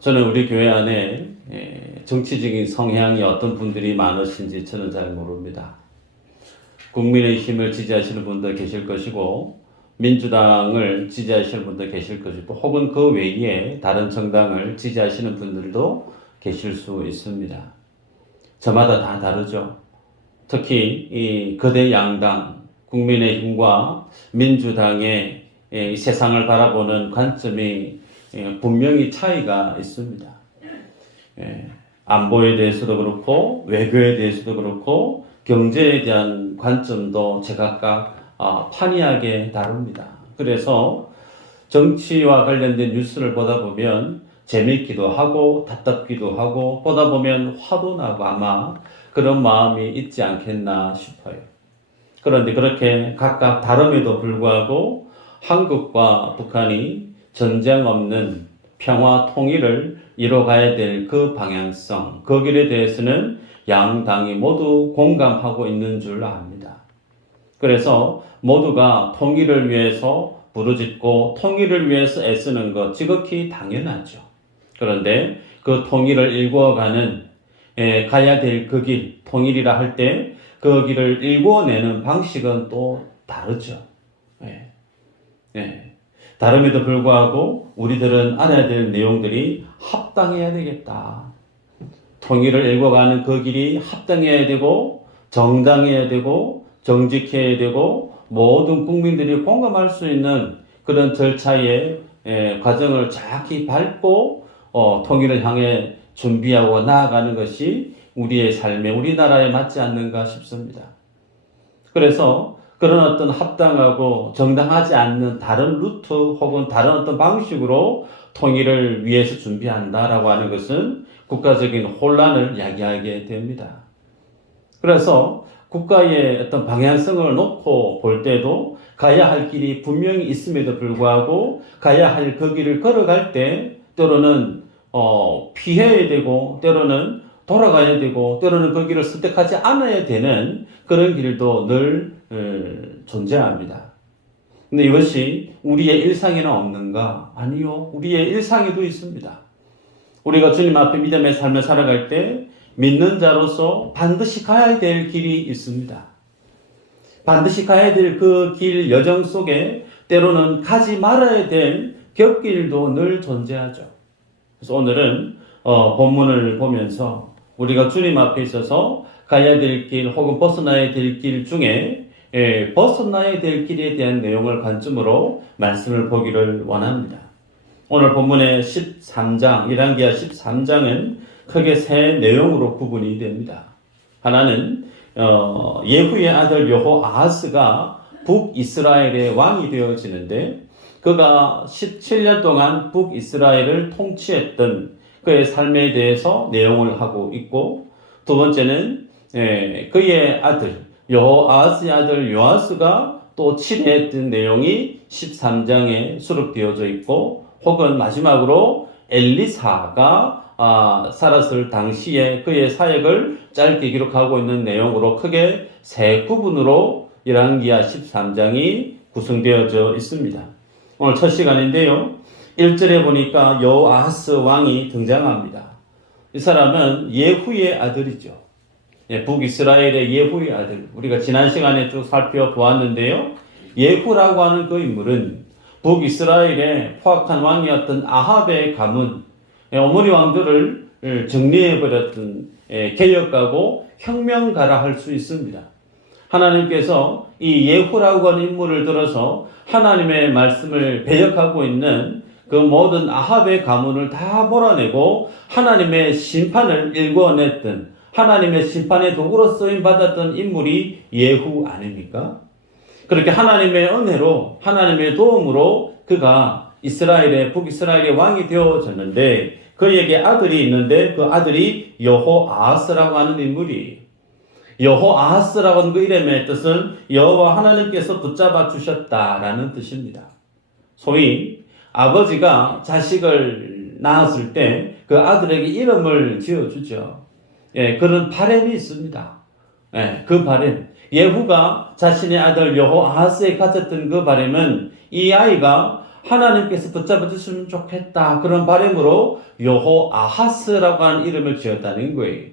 저는 우리 교회 안에 정치적인 성향이 어떤 분들이 많으신지 저는 잘 모릅니다. 국민의힘을 지지하시는 분들 계실 것이고 민주당을 지지하시는 분들 계실 것이고 혹은 그 외에 다른 정당을 지지하시는 분들도 계실 수 있습니다. 저마다 다 다르죠. 특히 이 거대 양당 국민의힘과 민주당의 세상을 바라보는 관점이 분명히 차이가 있습니다. 안보에 대해서도 그렇고 외교에 대해서도 그렇고 경제에 대한 관점도 제각각 판이하게 다릅니다. 그래서 정치와 관련된 뉴스를 보다 보면 재밌기도 하고 답답기도 하고 보다 보면 화도 나고 아마 그런 마음이 있지 않겠나 싶어요. 그런데 그렇게 각각 다름에도 불구하고 한국과 북한이 전쟁 없는 평화 통일을 이뤄가야 될 그 방향성, 그 길에 대해서는 양당이 모두 공감하고 있는 줄 압니다. 그래서 모두가 통일을 위해서 부르짖고 통일을 위해서 애쓰는 것 지극히 당연하죠. 그런데 그 통일을 일구어가는 가야 될 그 길, 통일이라 할 때 그 길을 일구어내는 방식은 또 다르죠. 다름에도 불구하고 우리들은 알아야 될 내용들이 합당해야 되겠다. 통일을 일궈가는 그 길이 합당해야 되고 정당해야 되고 정직해야 되고 모든 국민들이 공감할 수 있는 그런 절차의 과정을 정확히 밟고 통일을 향해 준비하고 나아가는 것이 우리의 삶에 우리나라에 맞지 않는가 싶습니다. 그래서 그런 어떤 합당하고 정당하지 않는 다른 루트 혹은 다른 어떤 방식으로 통일을 위해서 준비한다라고 하는 것은 국가적인 혼란을 야기하게 됩니다. 그래서 국가의 어떤 방향성을 놓고 볼 때도 가야 할 길이 분명히 있음에도 불구하고 가야 할 그 길을 걸어갈 때 때로는 피해야 되고 때로는 돌아가야 되고 때로는 그 길을 선택하지 않아야 되는 그런 길도 늘 존재합니다. 근데 이것이 우리의 일상에는 없는가? 아니요. 우리의 일상에도 있습니다. 우리가 주님 앞에 믿음의 삶을 살아갈 때 믿는 자로서 반드시 가야 될 길이 있습니다. 반드시 가야 될 그 길 여정 속에 때로는 가지 말아야 될 곁길도 늘 존재하죠. 그래서 오늘은 본문을 보면서 우리가 주님 앞에 있어서 가야 될 길 혹은 벗어나야 될 길 중에 벗어나야 될 길에 대한 내용을 관점으로 말씀을 보기를 원합니다. 오늘 본문의 13장, 1왕기하 13장은 크게 세 내용으로 구분이 됩니다. 하나는 예후의 아들 여호아하스가 북이스라엘의 왕이 되어지는데 그가 17년 동안 북이스라엘을 통치했던 그의 삶에 대해서 내용을 하고 있고, 두 번째는 그의 아들 여호아하스의 아들 요아스가 또 치매했던 내용이 13장에 수록되어져 있고, 혹은 마지막으로 엘리사가 살았을 당시에 그의 사역을 짧게 기록하고 있는 내용으로 크게 세 구분으로 열왕기하 13장이 구성되어져 있습니다. 오늘 첫 시간인데요. 1절에 보니까 여호아하스 왕이 등장합니다. 이 사람은 예후의 아들이죠. 북이스라엘의 예후의 아들. 우리가 지난 시간에 쭉 살펴보았는데요. 예후라고 하는 그 인물은 북이스라엘의 포악한 왕이었던 아합의 가문, 어머니 왕들을 정리해버렸던 개혁가고 혁명가라 할 수 있습니다. 하나님께서 이 예후라고 하는 인물을 들어서 하나님의 말씀을 배역하고 있는 그 모든 아합의 가문을 다 몰아내고 하나님의 심판을 일궈냈던, 하나님의 심판의 도구로 쓰임받았던 인물이 예후 아닙니까? 그렇게 하나님의 은혜로 하나님의 도움으로 그가 북이스라엘의 왕이 되어졌는데 그에게 아들이 있는데 그 아들이 여호아하스라고 하는 인물이, 여호아하스라고 하는 그 이름의 뜻은 여호와 하나님께서 붙잡아 주셨다라는 뜻입니다. 소위 아버지가 자식을 낳았을 때 그 아들에게 이름을 지어주죠. 그런 바람이 있습니다. 그 바람, 예후가 자신의 아들 여호아하스에 가졌던 그 바람은 이 아이가 하나님께서 붙잡아 주시면 좋겠다. 그런 바람으로 여호아하스라고 하는 이름을 지었다는 거예요.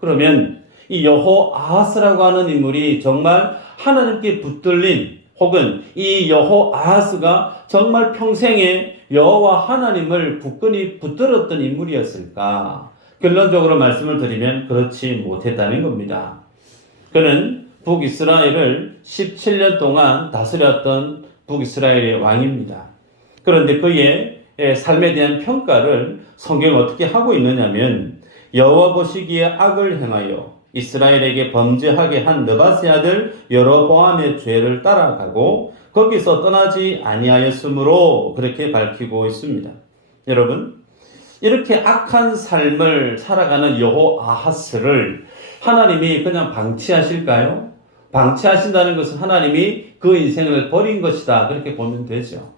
그러면 이 여호아하스라고 하는 인물이 정말 하나님께 붙들린, 혹은 이 여호아하스가 정말 평생에 여호와 하나님을 굳건히 붙들었던 인물이었을까? 결론적으로 말씀을 드리면 그렇지 못했다는 겁니다. 그는 북이스라엘을 17년 동안 다스렸던 북이스라엘의 왕입니다. 그런데 그의 삶에 대한 평가를 성경이 어떻게 하고 있느냐면, 여호와 보시기에 악을 행하여 이스라엘에게 범죄하게 한 느바세 아들 여로보암의 죄를 따라가고 거기서 떠나지 아니하였으므로 그렇게 밝히고 있습니다. 여러분, 이렇게 악한 삶을 살아가는 여호아하스를 하나님이 그냥 방치하실까요? 방치하신다는 것은 하나님이 그 인생을 버린 것이다, 그렇게 보면 되죠.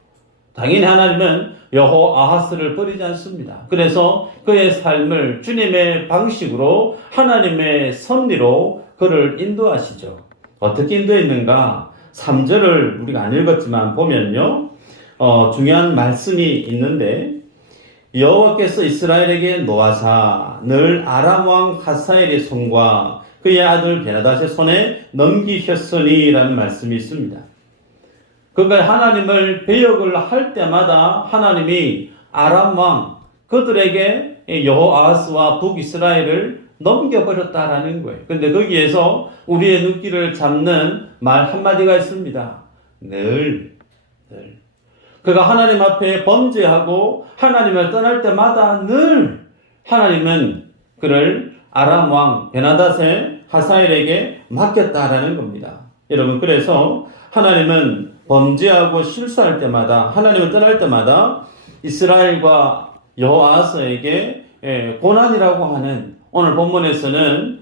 당연히 하나님은 여호아하스를 버리지 않습니다. 그래서 그의 삶을 주님의 방식으로, 하나님의 섭리로 그를 인도하시죠. 어떻게 인도했는가? 3절을 우리가 안 읽었지만 보면요, 중요한 말씀이 있는데, 여호와께서 이스라엘에게 노하사 늘 아람 왕 하사엘의 손과 그의 아들 베나닷의 손에 넘기셨으니 라는 말씀이 있습니다. 그러니까 하나님을 배역을 할 때마다 하나님이 아람 왕, 그들에게 여호아하스와 북이스라엘을 넘겨버렸다라는 거예요. 그런데 거기에서 우리의 눈길을 잡는 말 한마디가 있습니다. 늘. 그가 하나님 앞에 범죄하고 하나님을 떠날 때마다 늘 하나님은 그를 아람 왕 베나닷의 하사엘에게 맡겼다라는 겁니다. 여러분, 그래서 하나님은 범죄하고 실수할 때마다, 하나님을 떠날 때마다 이스라엘과 여호아하스에게 고난이라고 하는, 오늘 본문에서는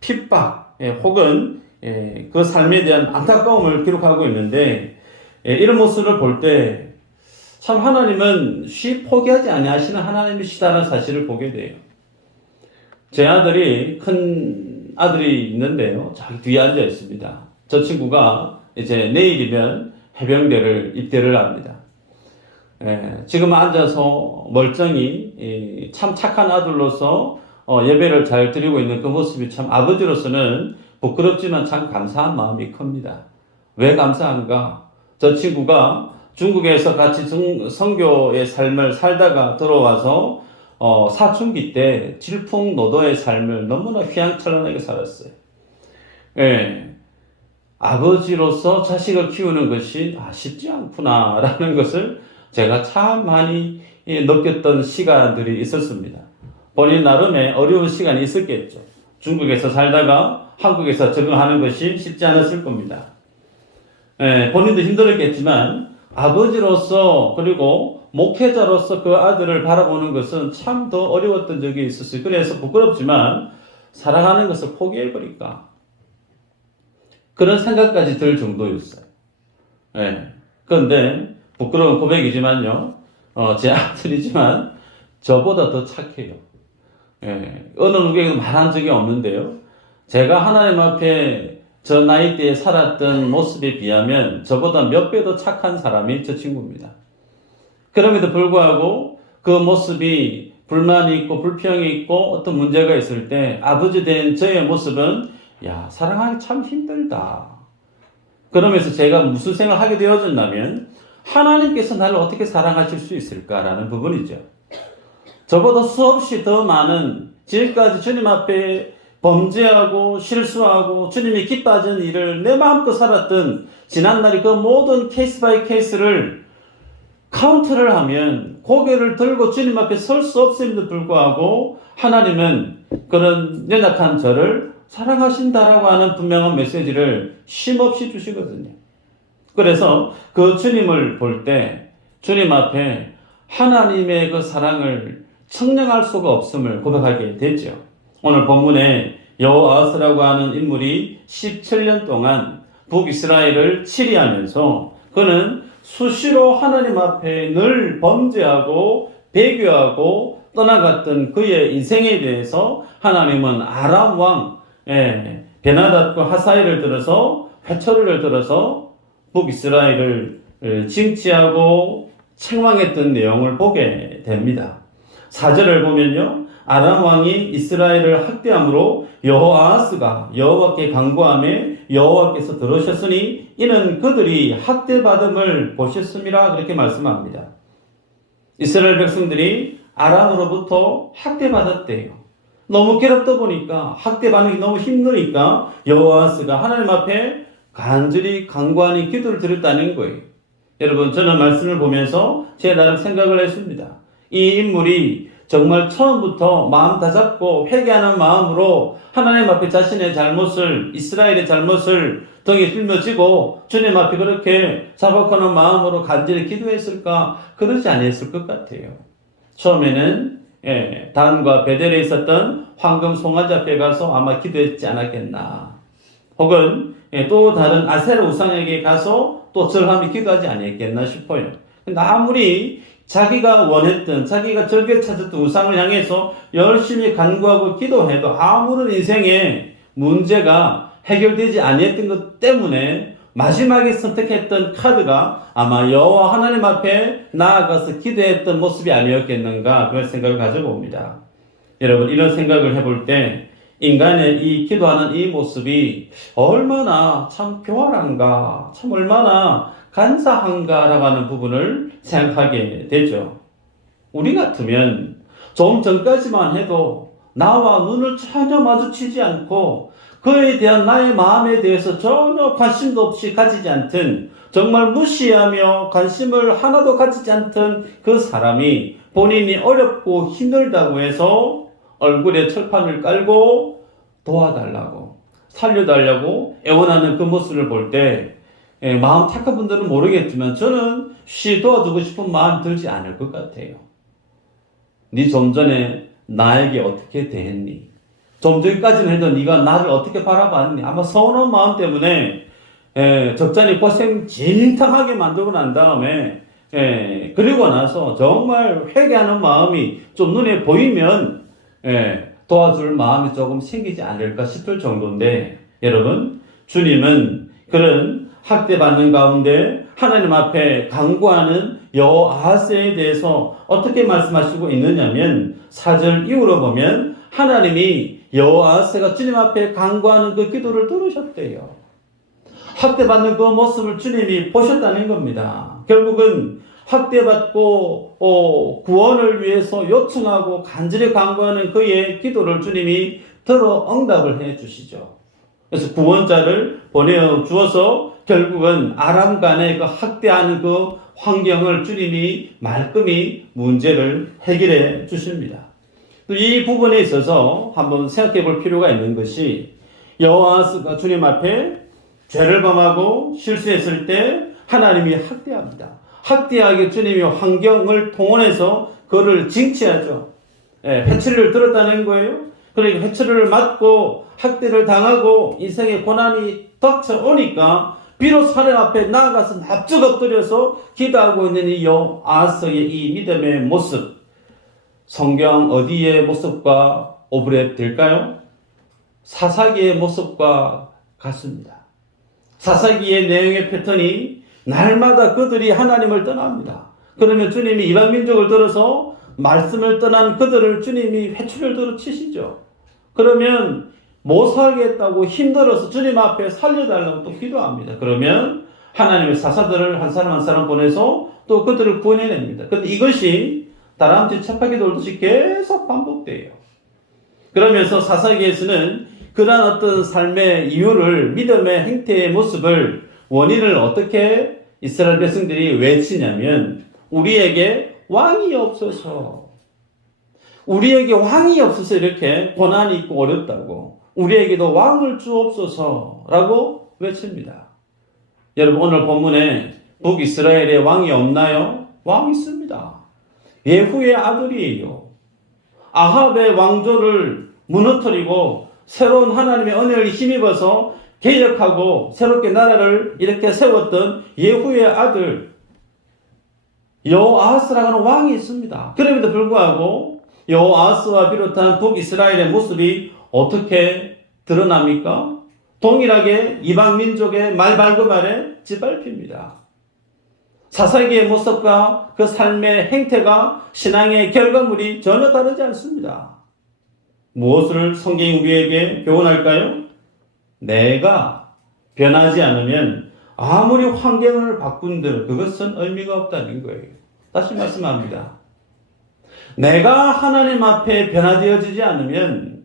핍박 혹은 그 삶에 대한 안타까움을 기록하고 있는데, 이런 모습을 볼 때 참 하나님은 쉽게 포기하지 아니하시는 하나님이시다는 사실을 보게 돼요. 제 아들이, 큰 아들이 있는데요, 자기 뒤에 앉아 있습니다. 저 친구가 이제 내일이면 해병대를 입대를 합니다. 지금 앉아서 멀쩡히 참 착한 아들로서 예배를 잘 드리고 있는 그 모습이 참 아버지로서는 부끄럽지만 참 감사한 마음이 큽니다. 왜 감사한가? 저 친구가 중국에서 같이 선교의 삶을 살다가 들어와서 사춘기 때 질풍노도의 삶을 너무나 휘황찬란하게 살았어요. 아버지로서 자식을 키우는 것이 쉽지 않구나라는 것을 제가 참 많이 느꼈던 시간들이 있었습니다. 본인 나름의 어려운 시간이 있었겠죠. 중국에서 살다가 한국에서 적응하는 것이 쉽지 않았을 겁니다. 본인도 힘들었겠지만 아버지로서, 그리고 목회자로서 그 아들을 바라보는 것은 참 더 어려웠던 적이 있었어요. 그래서 부끄럽지만 사랑하는 것을 포기해버릴까, 그런 생각까지 들 정도였어요. 그런데 부끄러운 고백이지만요, 제 아들이지만 저보다 더 착해요. 어느 누구에게도 말한 적이 없는데요, 제가 하나님 앞에 저 나이 때에 살았던 모습에 비하면 저보다 몇 배 더 착한 사람이 저 친구입니다. 그럼에도 불구하고 그 모습이 불만이 있고 불평이 있고 어떤 문제가 있을 때 아버지 된 저의 모습은, 야, 사랑하기 참 힘들다. 그러면서 제가 무슨 생각을 하게 되어졌냐면, 하나님께서 나를 어떻게 사랑하실 수 있을까라는 부분이죠. 저보다 수없이 더 많은, 지금까지 주님 앞에 범죄하고 실수하고 주님이 기뻐하는 일을 내 마음껏 살았던 지난날의 그 모든 케이스 바이 케이스를 카운트를 하면 고개를 들고 주님 앞에 설 수 없음에도 불구하고 하나님은 그런 연약한 저를 사랑하신다라고 하는 분명한 메시지를 쉼없이 주시거든요. 그래서 그 주님을 볼 때 주님 앞에 하나님의 그 사랑을 청량할 수가 없음을 고백하게 되죠. 오늘 본문에 여호아하스라고 하는 인물이 17년 동안 북이스라엘을 치리하면서 그는 수시로 하나님 앞에 늘 범죄하고 배교하고 떠나갔던 그의 인생에 대해서 하나님은 아람 왕 베나닷과 하사엘을 들어서 회초리를 들어서 북이스라엘을 징치하고 책망했던 내용을 보게 됩니다. 4절을 보면요. 아람 왕이 이스라엘을 학대함으로 여호아하스가 여호와께 간구하며 여호와께서 들으셨으니 이는 그들이 학대받음을 보셨음이라 그렇게 말씀합니다. 이스라엘 백성들이 아람으로부터 학대받았대요. 너무 괴롭다 보니까 학대받는 게 너무 힘드니까 여호아하스가 하나님 앞에 간절히 간구하니 기도를 드렸다는 거예요. 여러분, 저는 말씀을 보면서 제 나름 생각을 했습니다. 이 인물이 정말 처음부터 마음 다잡고 회개하는 마음으로 하나님 앞에 자신의 잘못을, 이스라엘의 잘못을 등에 짊어지고 주님 앞에 그렇게 자복하는 마음으로 간절히 기도했을까? 그러지 않았을 것 같아요. 처음에는 단과 베델에 있었던 황금 송아지 앞에 가서 아마 기도했지 않았겠나. 혹은 또 다른 아세라 우상에게 가서 또 절하며 기도하지 않았겠나 싶어요. 근데 아무리 자기가 원했던, 자기가 즐겨 찾았던 우상을 향해서 열심히 간구하고 기도해도 아무런 인생의 문제가 해결되지 않았던 것 때문에 마지막에 선택했던 카드가 아마 여호와 하나님 앞에 나아가서 기도했던 모습이 아니었겠는가, 그런 생각을 가져봅니다. 여러분, 이런 생각을 해볼 때 인간의 이 기도하는 이 모습이 얼마나 참 교활한가, 참 얼마나 간사한가라고 하는 부분을 생각하게 되죠. 우리 같으면 좀 전까지만 해도 나와 눈을 전혀 마주치지 않고 그에 대한 나의 마음에 대해서 전혀 관심도 없이 가지지 않던, 정말 무시하며 관심을 하나도 가지지 않던 그 사람이 본인이 어렵고 힘들다고 해서 얼굴에 철판을 깔고 도와달라고, 살려달라고 애원하는 그 모습을 볼 때 마음 착한 분들은 모르겠지만 저는 도와주고 싶은 마음이 들지 않을 것 같아요. 네 좀 전에 나에게 어떻게 대했니? 좀 전까지는 해도 네가 나를 어떻게 바라봤니? 아마 서운한 마음 때문에 적잖이 고생 진탕하게 만들고 난 다음에 그리고 나서 정말 회개하는 마음이 좀 눈에 보이면 도와줄 마음이 조금 생기지 않을까 싶을 정도인데, 여러분, 주님은 그런 학대받는 가운데 하나님 앞에 간구하는 여호아하스에 대해서 어떻게 말씀하시고 있느냐면 4절 이후로 보면 하나님이 여호아하스가 주님 앞에 간구하는 그 기도를 들으셨대요. 학대받는 그 모습을 주님이 보셨다는 겁니다. 결국은 학대받고 구원을 위해서 요청하고 간절히 간구하는 그의 기도를 주님이 들어 응답을 해 주시죠. 그래서 구원자를 보내주어서 결국은 아람 간의 그 학대하는 그 환경을 주님이 말끔히 문제를 해결해 주십니다. 이 부분에 있어서 한번 생각해 볼 필요가 있는 것이, 여호아하스가 주님 앞에 죄를 범하고 실수했을 때 하나님이 학대합니다. 학대하게 주님이 환경을 통원해서 그를 징치하죠. 회초리를 들었다는 거예요. 그러니까 회초리를 맞고 학대를 당하고 인생의 고난이 닥쳐오니까 비로소 하나님 앞에 나아가서 납작 엎드려서 기도하고 있는 이 여호아하스의 이 믿음의 모습, 성경 어디의 모습과 오버랩 될까요? 사사기의 모습과 같습니다. 사사기의 내용의 패턴이 날마다 그들이 하나님을 떠납니다. 그러면 주님이 이방 민족을 들어서 말씀을 떠난 그들을 주님이 회초리를 들어 치시죠. 그러면 못 살겠다고 힘들어서 주님 앞에 살려달라고 또 기도합니다. 그러면 하나님의 사사들을 한 사람 한 사람 보내서 또 그들을 구원해냅니다. 그런데 이것이 다람쥐 쳇바퀴 돌듯이 계속 반복돼요. 그러면서 사사기에서는 그러한 어떤 삶의 이유를, 믿음의 행태의 모습을, 원인을 어떻게 이스라엘 백성들이 외치냐면, 우리에게 왕이 없어서, 우리에게 왕이 없어서 이렇게 고난이 있고 어렵다고, 우리에게도 왕을 주옵소서라고 외칩니다. 여러분, 오늘 본문에 북이스라엘에 왕이 없나요? 왕이 있습니다. 예후의 아들이에요. 아합의 왕조를 무너뜨리고 새로운 하나님의 은혜를 힘입어서 개혁하고 새롭게 나라를 이렇게 세웠던 예후의 아들 여호아하스라고 하는 왕이 있습니다. 그럼에도 불구하고 여호아하스와 비롯한 북이스라엘의 모습이 어떻게 드러납니까? 동일하게 이방 민족의 말발굽 아래 짓밟힙니다. 사사기의 모습과 그 삶의 행태가 신앙의 결과물이 전혀 다르지 않습니다. 무엇을 성경이 우리에게 교훈할까요? 내가 변하지 않으면 아무리 환경을 바꾼들 그것은 의미가 없다는 거예요. 다시 말씀합니다. 내가 하나님 앞에 변화되어지지 않으면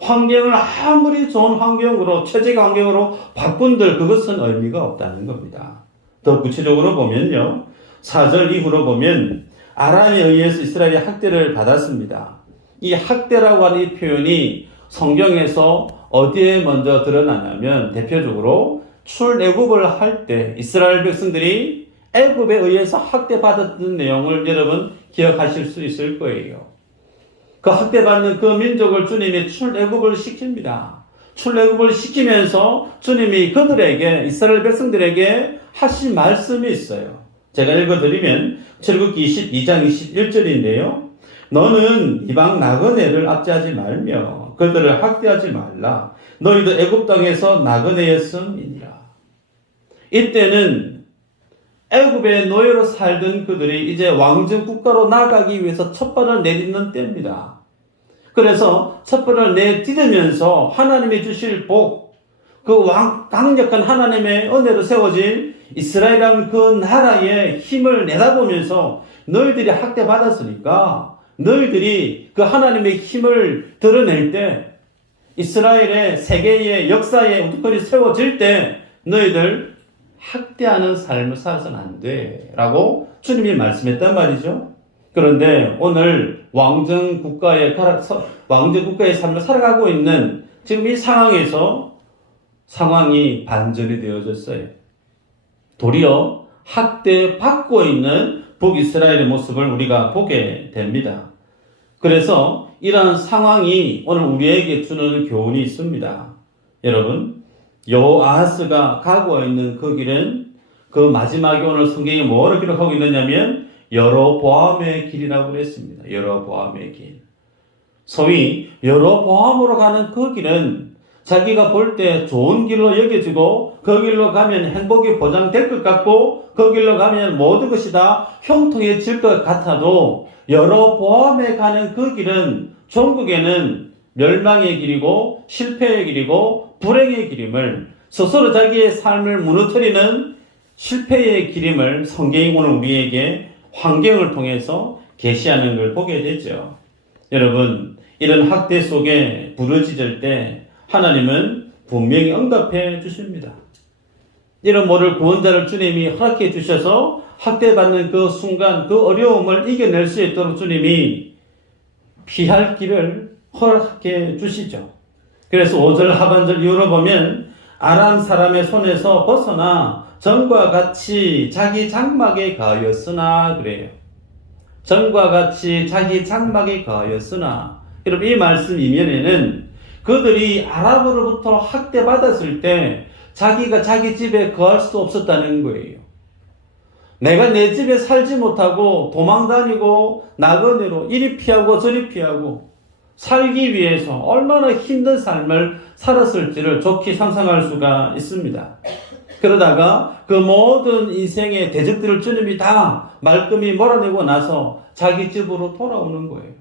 환경을 아무리 좋은 환경으로, 최적 환경으로 바꾼들 그것은 의미가 없다는 겁니다. 더 구체적으로 보면요. 4절 이후로 보면 아람에 의해서 이스라엘이 학대를 받았습니다. 이 학대라고 하는 이 표현이 성경에서 어디에 먼저 드러나냐면 대표적으로 출애굽을 할 때 이스라엘 백성들이 애굽에 의해서 학대받았던 내용을 여러분 기억하실 수 있을 거예요. 그 학대받는 그 민족을 주님이 출애굽을 시킵니다. 출애굽을 시키면서 주님이 그들에게, 이스라엘 백성들에게 하신 말씀이 있어요. 제가 읽어드리면 출애굽기 22장 21절인데요. 너는 이방 나그네를 압제하지 말며 그들을 학대하지 말라. 너희도 애굽 땅에서 나그네였음이니라. 이때는 애굽의 노예로 살던 그들이 이제 왕정 국가로 나가기 위해서 첫발을 내딛는 때입니다. 그래서 첫발을 내딛으면서 하나님이 주실 복, 그 강력한 하나님의 은혜로 세워진 이스라엘이라는 그 나라의 힘을 내다보면서 너희들이 학대받았으니까 너희들이 그 하나님의 힘을 드러낼 때 이스라엘의 세계의 역사에 우두커니 세워질 때 너희들 학대하는 삶을 살아서는 안 돼 라고 주님이 말씀했단 말이죠. 그런데 오늘 왕정 국가의 삶을 살아가고 있는 지금 이 상황에서 상황이 반전이 되어졌어요. 도리어 학대받고 있는 북이스라엘의 모습을 우리가 보게 됩니다. 그래서 이러한 상황이 오늘 우리에게 주는 교훈이 있습니다. 여러분, 여호아하스가 가고 있는 그 길은 그 마지막에 오늘 성경이 뭐를 기록하고 있느냐면 여로보암의 길이라고 그랬습니다. 여로보암의 길. 소위 여로보암으로 가는 그 길은 자기가 볼 때 좋은 길로 여겨지고 그 길로 가면 행복이 보장될 것 같고 그 길로 가면 모든 것이 다 형통해질 것 같아도 여로보암에 가는 그 길은 종국에는 멸망의 길이고 실패의 길이고 불행의 길임을 스스로 자기의 삶을 무너뜨리는 실패의 길임을 성경이 오늘 우리에게 환경을 통해서 계시하는 걸 보게 되죠. 여러분, 이런 학대 속에 부르짖을 때 하나님은 분명히 응답해 주십니다. 이런 모를 구원자를 주님이 허락해 주셔서 학대받는 그 순간 그 어려움을 이겨낼 수 있도록 주님이 피할 길을 허락해 주시죠. 그래서 5절 하반절 이후로 보면 아람 사람의 손에서 벗어나 전과 같이 자기 장막에 가하였으나 그래요. 전과 같이 자기 장막에 가하였으나 여러분 이 말씀 이면에는 그들이 아람으로부터 학대받았을 때 자기가 자기 집에 거할 수 없었다는 거예요. 내가 내 집에 살지 못하고 도망다니고 나그네로 이리 피하고 저리 피하고 살기 위해서 얼마나 힘든 삶을 살았을지를 좋게 상상할 수가 있습니다. 그러다가 그 모든 인생의 대적들을 주님이 다 말끔히 몰아내고 나서 자기 집으로 돌아오는 거예요.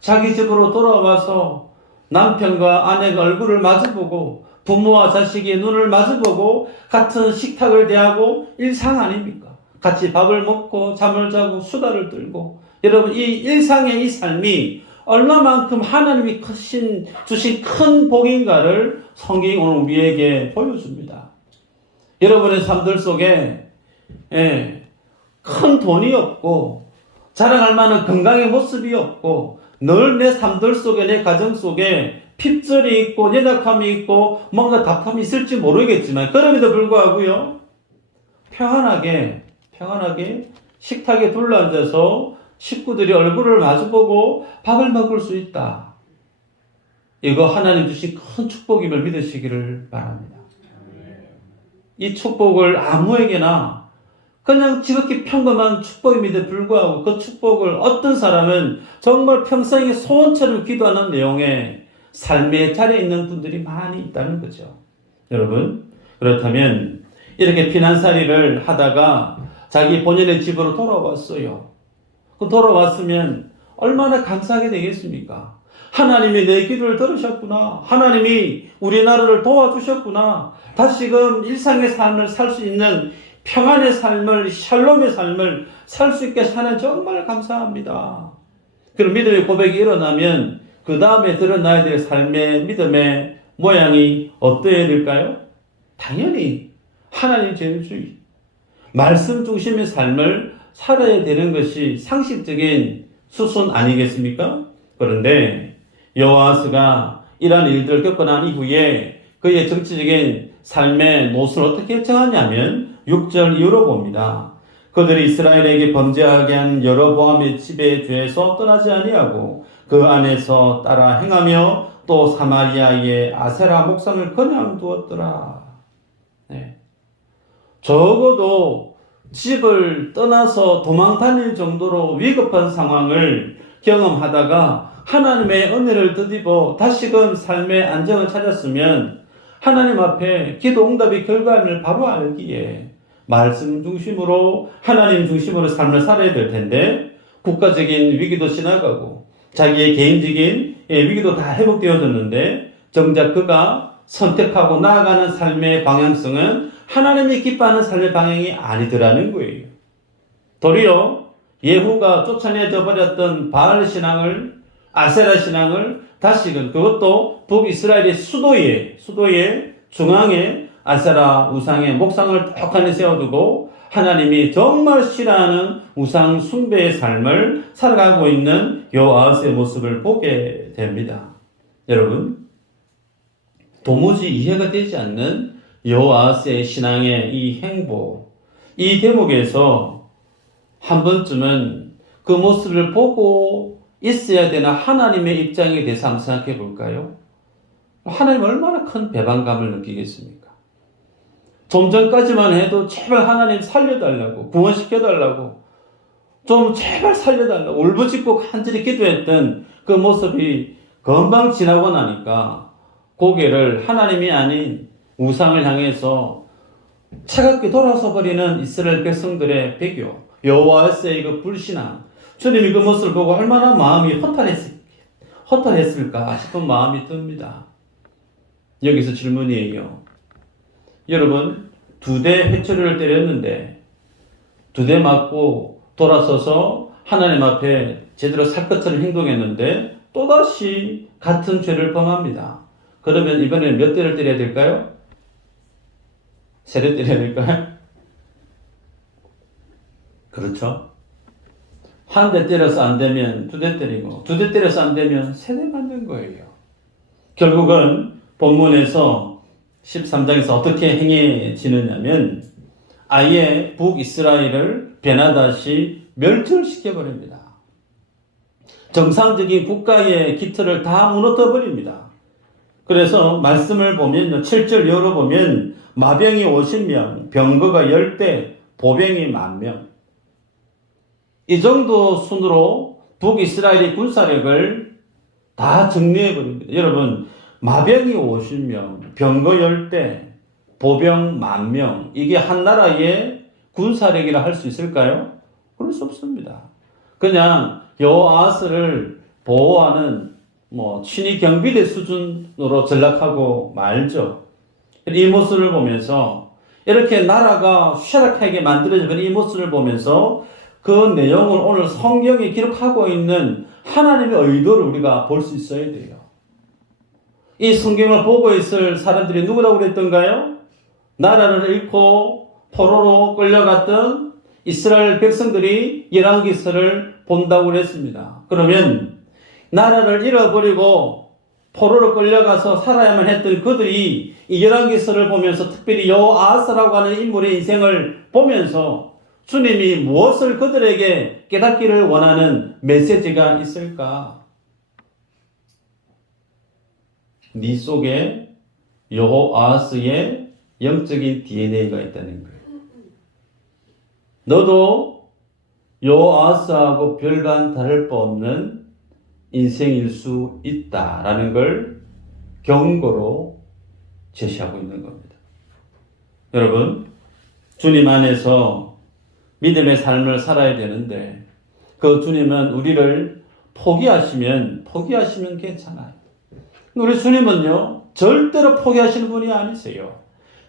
자기 집으로 돌아와서 남편과 아내가 얼굴을 마주보고 부모와 자식이 눈을 마주보고 같은 식탁을 대하고 일상 아닙니까? 같이 밥을 먹고 잠을 자고 수다를 떨고 여러분 이 일상의 이 삶이 얼마만큼 하나님이 주신 큰 복인가를 성경이 오늘 우리에게 보여줍니다. 여러분의 삶들 속에 큰 돈이 없고 자랑할 만한 건강의 모습이 없고 늘 내 삶들 속에 내 가정 속에 핍절이 있고 연약함이 있고 뭔가 답답함이 있을지 모르겠지만 그럼에도 불구하고요 평안하게 식탁에 둘러앉아서 식구들이 얼굴을 마주보고 밥을 먹을 수 있다. 이거 하나님 주신 큰 축복임을 믿으시기를 바랍니다. 이 축복을 아무에게나 그냥 지극히 평범한 축복임에도 불구하고 그 축복을 어떤 사람은 정말 평생에 소원처럼 기도하는 내용의 삶의 자리에 있는 분들이 많이 있다는 거죠. 여러분, 그렇다면 이렇게 피난살이를 하다가 자기 본인의 집으로 돌아왔어요. 그 돌아왔으면 얼마나 감사하게 되겠습니까? 하나님이 내 기도를 들으셨구나. 하나님이 우리나라를 도와주셨구나. 다시금 일상의 삶을 살 수 있는 평안의 삶을, 샬롬의 삶을 살 수 있게 하는 정말 감사합니다. 그런 믿음의 고백이 일어나면 그 다음에 드러나야 될 삶의 믿음의 모양이 어떠해야 될까요? 당연히 하나님 제일주의, 말씀 중심의 삶을 살아야 되는 것이 상식적인 수순 아니겠습니까? 그런데 여호아스가 이러한 일들을 겪고 난 이후에 그의 정치적인 삶의 노선을 어떻게 정하냐면 6절 이후로 봅니다. 그들이 이스라엘에게 범죄하게 한 여로보암의 집에 죄에서 떠나지 아니하고 그 안에서 따라 행하며 또 사마리아의 아세라 목상을 그냥 두었더라. 네. 적어도 집을 떠나서 도망 다닐 정도로 위급한 상황을 경험하다가 하나님의 은혜를 드디어 다시금 삶의 안정을 찾았으면 하나님 앞에 기도 응답의 결과를 바로 알기에 말씀 중심으로 하나님 중심으로 삶을 살아야 될 텐데 국가적인 위기도 지나가고 자기의 개인적인 위기도 다 회복되어졌는데 정작 그가 선택하고 나아가는 삶의 방향성은 하나님이 기뻐하는 삶의 방향이 아니더라는 거예요. 도리어 예후가 쫓아내져 버렸던 바알 신앙을, 아세라 신앙을 다시금 그것도 북이스라엘의 수도의 중앙에 아세라 우상의 목상을 떡하니 세워두고 하나님이 정말 싫어하는 우상 숭배의 삶을 살아가고 있는 여호아스의 모습을 보게 됩니다. 여러분, 도무지 이해가 되지 않는 여호아스의 신앙의 이 행보, 이 대목에서 한 번쯤은 그 모습을 보고 있어야 되나 하나님의 입장에 대해서 한번 생각해 볼까요? 하나님 얼마나 큰 배반감을 느끼겠습니까? 좀 전까지만 해도 제발 하나님 살려달라고, 구원시켜달라고, 좀 제발 살려달라고 울부짖고 간절히 기도했던 그 모습이 금방 지나고 나니까 고개를 하나님이 아닌 우상을 향해서 차갑게 돌아서 버리는 이스라엘 백성들의 배교, 여호와의 그 불신앙, 주님이 그 모습을 보고 얼마나 마음이 허탈했을까 싶은 마음이 듭니다. 여기서 질문이에요. 여러분, 2대 회초리를 때렸는데 2대 맞고 돌아서서 하나님 앞에 제대로 살 것처럼 행동했는데 또다시 같은 죄를 범합니다. 그러면 이번에는 몇 대를 때려야 될까요? 3대 때려야 될까요? 그렇죠? 한 대 때려서 안 되면 2대 때리고 2대 때려서 안 되면 3대 맞는 거예요. 결국은 본문에서 13장에서 어떻게 행해지느냐면 아예 북이스라엘을 베나다시 멸절시켜버립니다. 정상적인 국가의 기틀을 다 무너뜨려버립니다. 그래서 말씀을 보면 7절 열어보면 마병이 50명, 병거가 10대, 보병이 10,000명. 이 정도 순으로 북이스라엘의 군사력을 다 정리해버립니다. 여러분, 마병이 50명, 병거 10대, 보병 10,000명. 이게 한 나라의 군사력이라 할 수 있을까요? 그럴 수 없습니다. 그냥 여호아스를 보호하는 친위 경비대 수준으로 전락하고 말죠. 이 모습을 보면서 이렇게 나라가 쇠락하게 만들어진 이 모습을 보면서 그 내용을 오늘 성경에 기록하고 있는 하나님의 의도를 우리가 볼 수 있어야 돼요. 이 성경을 보고 있을 사람들이 누구라고 그랬던가요? 나라를 잃고 포로로 끌려갔던 이스라엘 백성들이 열왕기서를 본다고 그랬습니다. 그러면 나라를 잃어버리고 포로로 끌려가서 살아야만 했던 그들이 이 열왕기서를 보면서 특별히 여호아스라고 하는 인물의 인생을 보면서 주님이 무엇을 그들에게 깨닫기를 원하는 메시지가 있을까? 네 속에 여호아스의 영적인 DNA가 있다는 거예요. 너도 여호아스하고 별반 다를 바 없는 인생일 수 있다라는 걸 경고로 제시하고 있는 겁니다. 여러분, 주님 안에서 믿음의 삶을 살아야 되는데 그 주님은 우리를 포기하시면 괜찮아요. 우리 주님은요 절대로 포기하시는 분이 아니세요.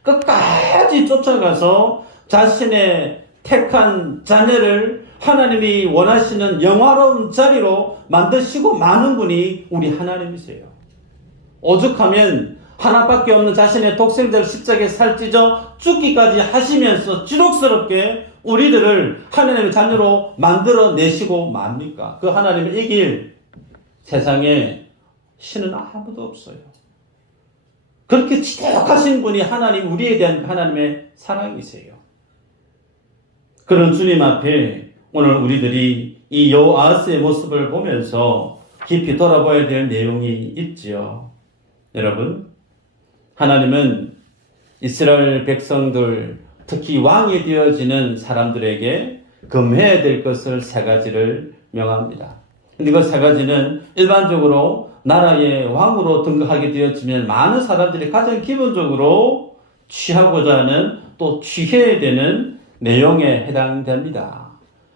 끝까지 쫓아가서 자신의 택한 자녀를 하나님이 원하시는 영화로운 자리로 만드시고 마는 분이 우리 하나님이세요. 오죽하면 하나밖에 없는 자신의 독생자를 십자가에 살찌져 죽기까지 하시면서 지독스럽게 우리들을 하나님의 자녀로 만들어내시고 맙니까? 그 하나님을 이길 세상에 신은 아무도 없어요. 그렇게 지독하신 분이 하나님, 우리에 대한 하나님의 사랑이세요. 그런 주님 앞에 오늘 우리들이 이 여호아스의 모습을 보면서 깊이 돌아봐야 될 내용이 있지요. 여러분, 하나님은 이스라엘 백성들, 특히 왕이 되어지는 사람들에게 금해야 될 것을 세 가지를 명합니다. 근데 그 세 가지는 일반적으로 나라의 왕으로 등극하게 되어지면 많은 사람들이 가장 기본적으로 취하고자 하는 또 취해야 되는 내용에 해당됩니다.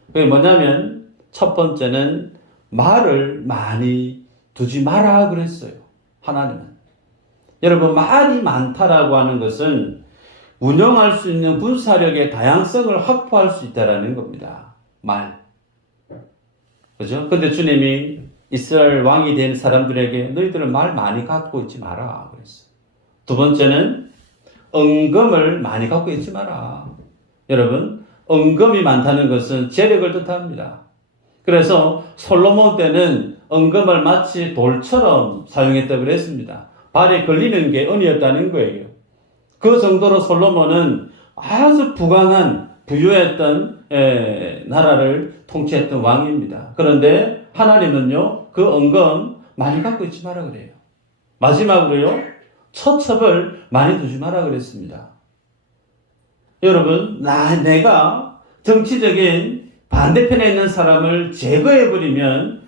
그게 뭐냐면 첫 번째는 말을 많이 두지 마라 그랬어요. 하나님은. 여러분, 말이 많다라고 하는 것은 운영할 수 있는 군사력의 다양성을 확보할 수 있다라는 겁니다. 말. 그죠? 근데 주님이 이스라엘 왕이 된 사람들에게 너희들은 말 많이 갖고 있지 마라 그랬어요. 두 번째는 은금을 많이 갖고 있지 마라. 여러분, 은금이 많다는 것은 재력을 뜻합니다. 그래서 솔로몬 때는 은금을 마치 돌처럼 사용했다고 그랬습니다. 발에 걸리는 게 은이었다는 거예요. 그 정도로 솔로몬은 아주 부유했던 나라를 통치했던 왕입니다. 그런데 하나님은요, 그 은금 많이 갖고 있지 마라 그래요. 마지막으로요, 처첩을 많이 두지 마라 그랬습니다. 여러분, 내가 정치적인 반대편에 있는 사람을 제거해버리면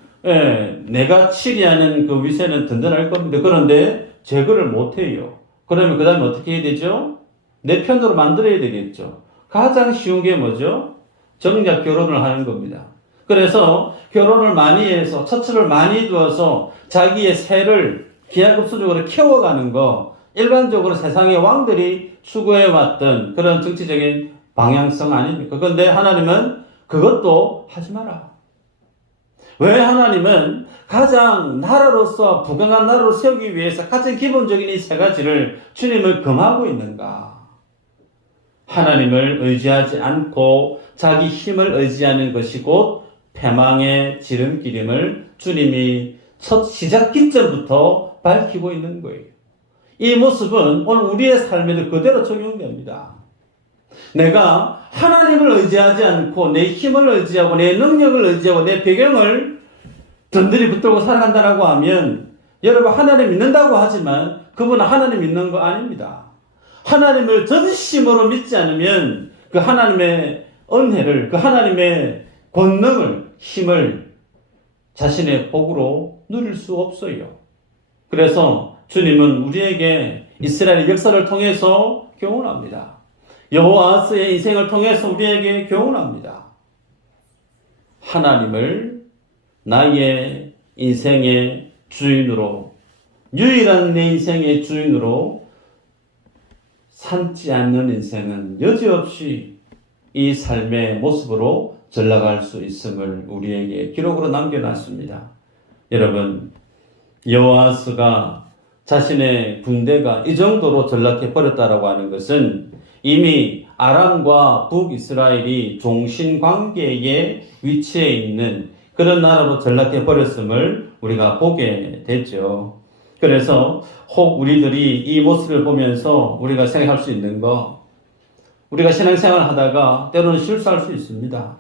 내가 치리하는 그 위세는 든든할 겁니다. 그런데 제거를 못해요. 그러면 그 다음에 어떻게 해야 되죠? 내 편으로 만들어야 되겠죠. 가장 쉬운 게 뭐죠? 정작 결혼을 하는 겁니다. 그래서 결혼을 많이 해서 처처를 많이 두어서 자기의 세를 기하급수적으로 키워가는 거, 일반적으로 세상의 왕들이 추구해왔던 그런 정치적인 방향성 아닙니까? 그런데 하나님은 그것도 하지 마라. 왜 하나님은 가장 나라로서 부강한 나라로 세우기 위해서 가장 기본적인 이 세 가지를 주님을 금하고 있는가? 하나님을 의지하지 않고 자기 힘을 의지하는 것이 곧 패망의 지름길임을 주님이 첫 시작 기점부터 밝히고 있는 거예요. 이 모습은 오늘 우리의 삶에도 그대로 적용됩니다. 내가 하나님을 의지하지 않고 내 힘을 의지하고 내 능력을 의지하고 내 배경을 든든히 붙들고 살아간다라고 하면 여러분, 하나님 믿는다고 하지만 그분은 하나님 믿는 거 아닙니다. 하나님을 전심으로 믿지 않으면 그 하나님의 은혜를, 그 하나님의 권능을, 힘을 자신의 복으로 누릴 수 없어요. 그래서 주님은 우리에게 이스라엘의 역사를 통해서 교훈합니다. 여호아스의 인생을 통해서 우리에게 교훈합니다. 하나님을 나의 인생의 주인으로, 유일한 내 인생의 주인으로 삼지 않는 인생은 여지없이 이 삶의 모습으로 전락할 수 있음을 우리에게 기록으로 남겨놨습니다. 여러분, 여호아스가 자신의 군대가 이 정도로 전락해 버렸다라고 하는 것은 이미 아람과 북이스라엘이 종신관계에 위치해 있는 그런 나라로 전락해 버렸음을 우리가 보게 됐죠. 그래서 혹 우리들이 이 모습을 보면서 우리가 생각할 수 있는 거, 우리가 신앙생활을 하다가 때로는 실수할 수 있습니다.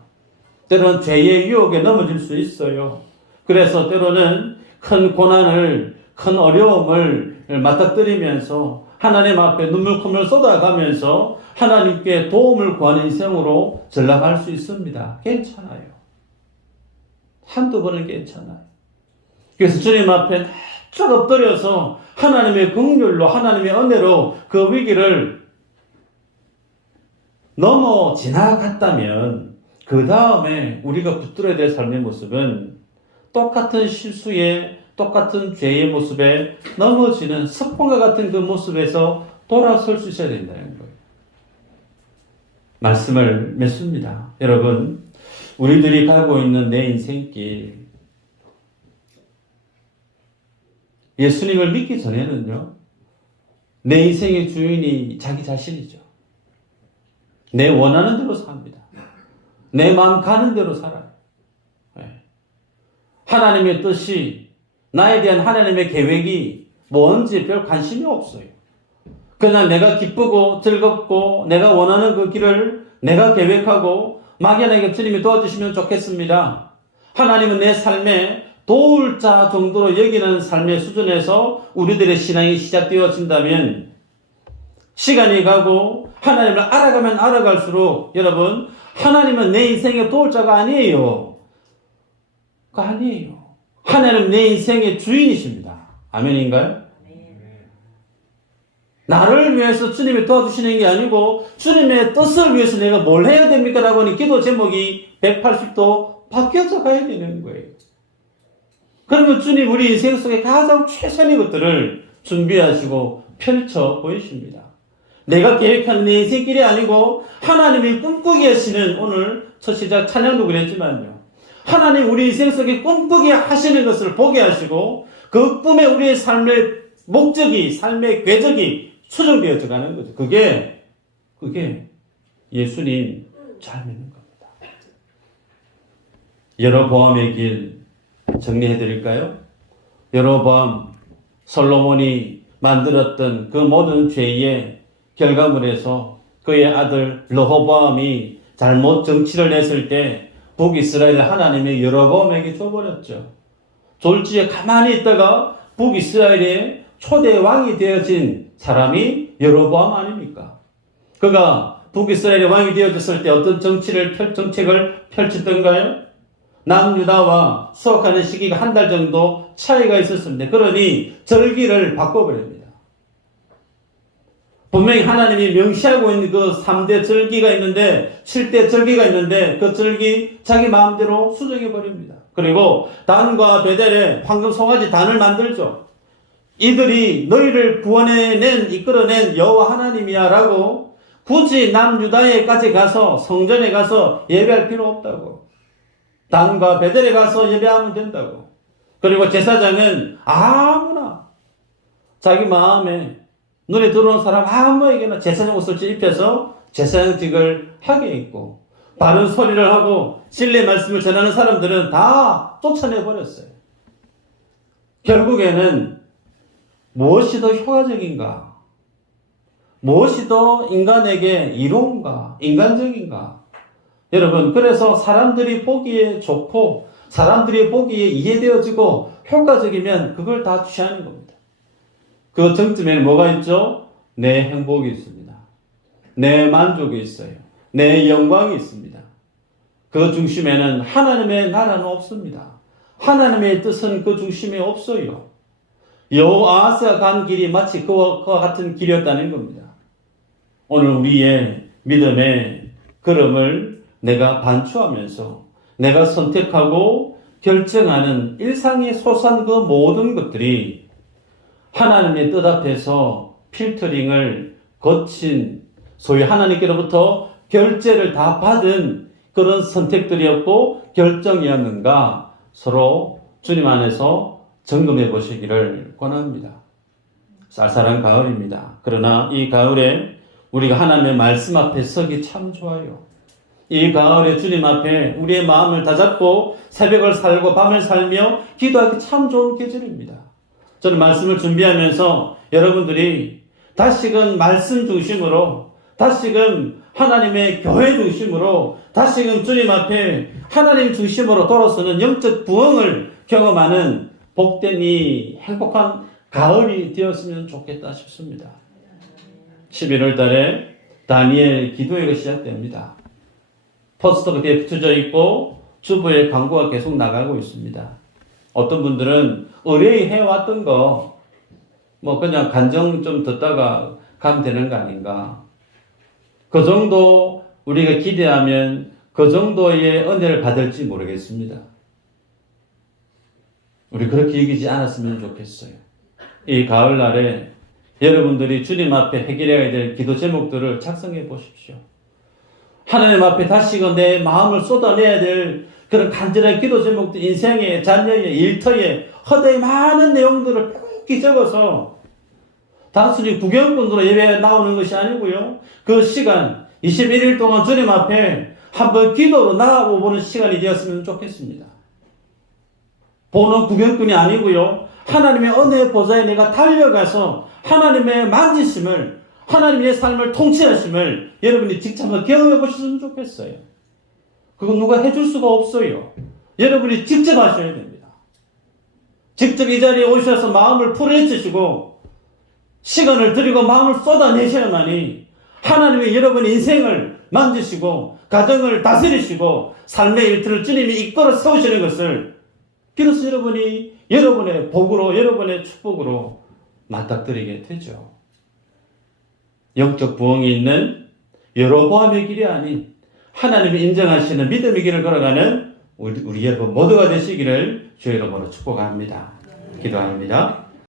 때로는 죄의 유혹에 넘어질 수 있어요. 그래서 때로는 큰 고난을, 큰 어려움을 맞닥뜨리면서 하나님 앞에 눈물 콧물 쏟아가면서 하나님께 도움을 구하는 인생으로 전락할 수 있습니다. 괜찮아요. 한두 번은 괜찮아요. 그래서 주님 앞에 쭉 엎드려서 하나님의 긍휼로, 하나님의 은혜로 그 위기를 넘어 지나갔다면 그 다음에 우리가 붙들어야 될 삶의 모습은 똑같은 실수에 똑같은 죄의 모습에 넘어지는 습관과 같은 그 모습에서 돌아설 수 있어야 된다는 거예요. 말씀을 맺습니다. 여러분, 우리들이 가고 있는 내 인생길, 예수님을 믿기 전에는요, 내 인생의 주인이 자기 자신이죠. 내 원하는 대로 삽니다. 내 마음 가는 대로 살아요. 하나님의 뜻이, 나에 대한 하나님의 계획이 뭔지 별 관심이 없어요. 그냥 내가 기쁘고 즐겁고 내가 원하는 그 길을 내가 계획하고 막연하게 주님이 도와주시면 좋겠습니다. 하나님은 내 삶에 도울 자 정도로 여기는 삶의 수준에서 우리들의 신앙이 시작되어진다면 시간이 가고 하나님을 알아가면 알아갈수록 여러분, 하나님은 내 인생의 도울 자가 아니에요. 그거 아니에요. 하나님은 내 인생의 주인이십니다. 아멘인가요? 나를 위해서 주님이 도와주시는 게 아니고 주님의 뜻을 위해서 내가 뭘 해야 됩니까? 라고 하니 기도 제목이 180도 바뀌어서 가야 되는 거예요. 그러면 주님 우리 인생 속에 가장 최선의 것들을 준비하시고 펼쳐 보이십니다. 내가 계획하는 내 인생길이 아니고 하나님이 꿈꾸게 하시는, 오늘 첫 시작 찬양도 그랬지만요, 하나님 우리 인생 속에 꿈꾸게 하시는 것을 보게 하시고 그 꿈에 우리의 삶의 목적이, 삶의 궤적이 수정되어져 가는 거죠. 그게 예수님 잘 믿는 겁니다. 여로보암의 길 정리해 드릴까요? 여로보암, 솔로몬이 만들었던 그 모든 죄의 결과물에서 그의 아들 르호보암이 잘못 정치를 했을 때 북이스라엘 하나님이 여로보암에게 줘버렸죠. 졸지에 가만히 있다가 북이스라엘의 초대 왕이 되어진 사람이 여로보암 아닙니까? 그가 북이스라엘의 왕이 되어졌을 때 어떤 정책을 펼쳤던가요? 남유다와 수확하는 시기가 한 달 정도 차이가 있었습니다. 그러니 절기를 바꿔버립니다. 분명히 하나님이 명시하고 있는 그 3대 절기가 있는데, 7대 절기가 있는데 그 절기 자기 마음대로 수정해버립니다. 그리고 단과 베델에 황금 송아지 단을 만들죠. 이들이 너희를 구원해낸, 이끌어낸 여호와 하나님이야 라고 굳이 남유다에까지 가서 성전에 가서 예배할 필요 없다고. 단과 베델에 가서 예배하면 된다고. 그리고 제사장은 아무나 자기 마음에 눈에 들어오는 사람 아무에게나 제사장 옷을 입혀서 제사장직을 하게 있고, 바른 소리를 하고 진리의 말씀을 전하는 사람들은 다 쫓아내버렸어요. 결국에는 무엇이 더 효과적인가? 무엇이 더 인간에게 이로운가? 인간적인가? 여러분, 그래서 사람들이 보기에 좋고 사람들이 보기에 이해되어지고 효과적이면 그걸 다 취하는 겁니다. 그 정점에는 뭐가 있죠? 내 행복이 있습니다. 내 만족이 있어요. 내 영광이 있습니다. 그 중심에는 하나님의 나라는 없습니다. 하나님의 뜻은 그 중심에 없어요. 여호아하스가 간 길이 마치 그와 같은 길이었다는 겁니다. 오늘 우리의 믿음의 걸음을 내가 반추하면서 내가 선택하고 결정하는 일상에 솟아난 그 모든 것들이 하나님의 뜻 앞에서 필터링을 거친, 소위 하나님께로부터 결제를 다 받은 그런 선택들이었고 결정이었는가, 서로 주님 안에서 점검해 보시기를 권합니다. 쌀쌀한 가을입니다. 그러나 이 가을에 우리가 하나님의 말씀 앞에 서기 참 좋아요. 이 가을에 주님 앞에 우리의 마음을 다잡고 새벽을 살고 밤을 살며 기도하기 참 좋은 계절입니다. 저는 말씀을 준비하면서 여러분들이 다시금 말씀 중심으로, 다시금 하나님의 교회 중심으로, 다시금 주님 앞에 하나님 중심으로 돌아서는 영적 부흥을 경험하는 복된 이 행복한 가을이 되었으면 좋겠다 싶습니다. 11월 달에 다니엘 기도회가 시작됩니다. 포스터가 뒤에 붙여져 있고 주부의 광고가 계속 나가고 있습니다. 어떤 분들은 의뢰해왔던 거 그냥 간정 좀 듣다가 가면 되는 거 아닌가. 그 정도 우리가 기대하면 그 정도의 은혜를 받을지 모르겠습니다. 우리 그렇게 여기지 않았으면 좋겠어요. 이 가을날에 여러분들이 주님 앞에 해결해야 될 기도 제목들을 작성해 보십시오. 하나님 앞에 다시금 내 마음을 쏟아내야 될 그런 간절한 기도 제목들, 인생의, 자녀의, 일터의 허대의 많은 내용들을 푹히 적어서 단순히 구경꾼으로 예배에 나오는 것이 아니고요. 그 시간, 21일 동안 주님 앞에 한번 기도로 나아보는 시간이 되었으면 좋겠습니다. 보는 구경꾼이 아니고요. 하나님의 은혜의 보좌에 내가 달려가서 하나님의 만지심을, 하나님의 삶을 통치하심을 여러분이 직접 한번 경험해 보셨으면 좋겠어요. 그건 누가 해줄 수가 없어요. 여러분이 직접 하셔야 됩니다. 직접 이 자리에 오셔서 마음을 풀어헤치시고 시간을 들이고 마음을 쏟아내셔야만이 하나님이 여러분의 인생을 만지시고 가정을 다스리시고 삶의 일터를 주님이 이끌어 세우시는 것을 비로소 여러분이 여러분의 복으로, 여러분의 축복으로 맞닥뜨리게 되죠. 영적 부흥이 있는 여로보암의 길이 아닌 하나님이 인정하시는 믿음의 길을 걸어가는 우리 여러분 모두가 되시기를 주의 이름으로 축복합니다. 기도합니다.